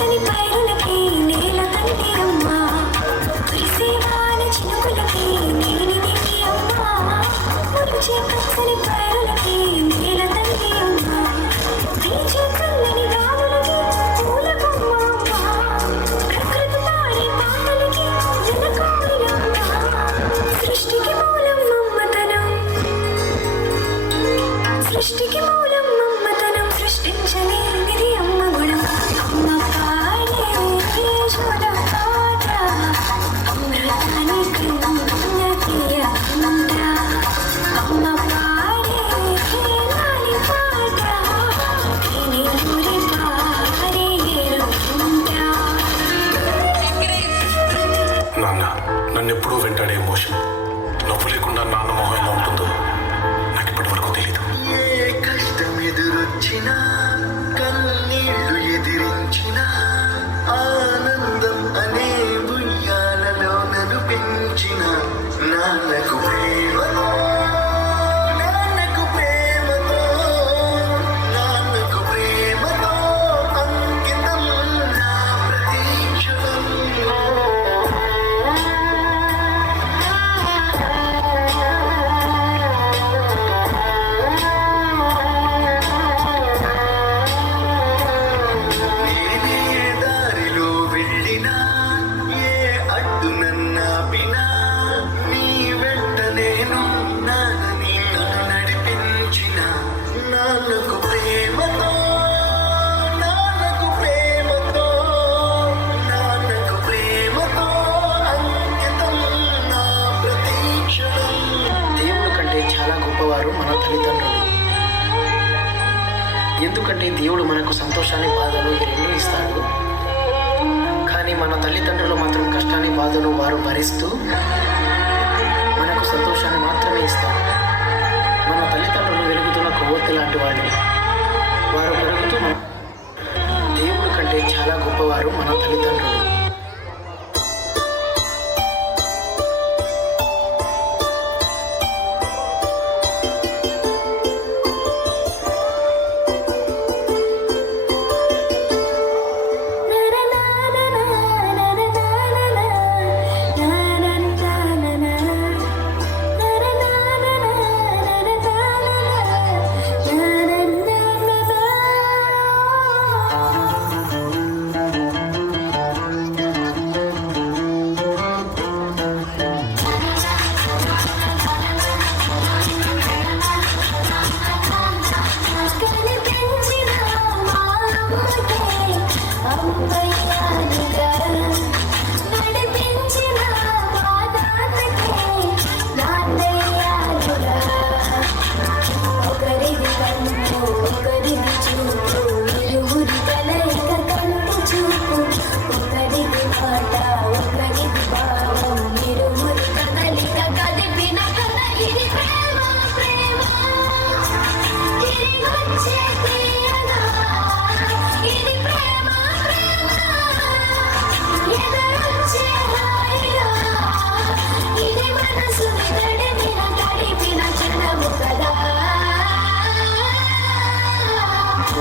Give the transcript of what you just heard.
పచ్చని పైరులకి నేల తండ్రి అమ్మ, కురిసేవాన చినుకులకి నీలిని అమ్మ, మురిచే పచ్చని పైరులకి నేల తండ్రి అమ్మ, తీర్చే చల్లని గాలులకి పూల బొమ్మ అమ్మ, ప్రకృతి పాడే పాటలకి జలకారి అమ్మ, సృష్టికి మూలం మమ్మతనం, సృష్టికి మూలం మమ్మతనం, సృష్టించలేనిది అమ్మ గుణం. అమ్మ పాడే యశోద పాట, అమృతాని కన్న తీయ మంట. అమ్మ పాడే లాలి పాట, విని ఊరి పారే ఏరుకుంట. నాన్న నన్ను ఎప్పుడూ వెంటాడే ఎమోషన్, నవ్వు లేకుండా నాన్న మొహం ఎలా ఉంటుందో నాకు ఇప్పటి వరకు తెలీదు. ఏ కష్టం ఎదురొచ్చినా, కన్నీళ్లు ఎదిరించినా, ఆనందం అనే ఉయ్యాలలో నన్ను పెంచిన నాన్నకు ప్రేమతో, నాన్నకు ప్రేమతో, నాన్నకు ప్రేమతో అంకితం నా ప్రతీక్షణం. నేనే దారిలో వెళ్ళినా, ఏ అడ్డు నన్నాపినా, నీ వెంట నేను నాన్నని నన్ను నడిపించిన నాన్నకు ప్రేమతో, నాన్నకు ప్రేమతో, నాన్నకు ప్రేమతో అంకితం నా ప్రతీక్షణం. దేవుడి కంటే చాలా గొప్పవారు మన తల్లిదండ్రులు. ఎందుకంటే దేవుడు మనకు సంతోషాన్ని బాధలు ఈ రెండు ఇస్తాడు. కానీ మన తల్లిదండ్రులు మాత్రం కష్టాన్ని బాధలు వారు భరిస్తూ మనకు సంతోషాన్ని మాత్రమే ఇస్తారు. మన తల్లిదండ్రులు వెలుగుతున్న కొవ్వొత్తి లాంటి వాళ్ళు. వారు పెరుగుతూ దేవుడి కంటే చాలా గొప్పవారు మన తల్లిదండ్రులు.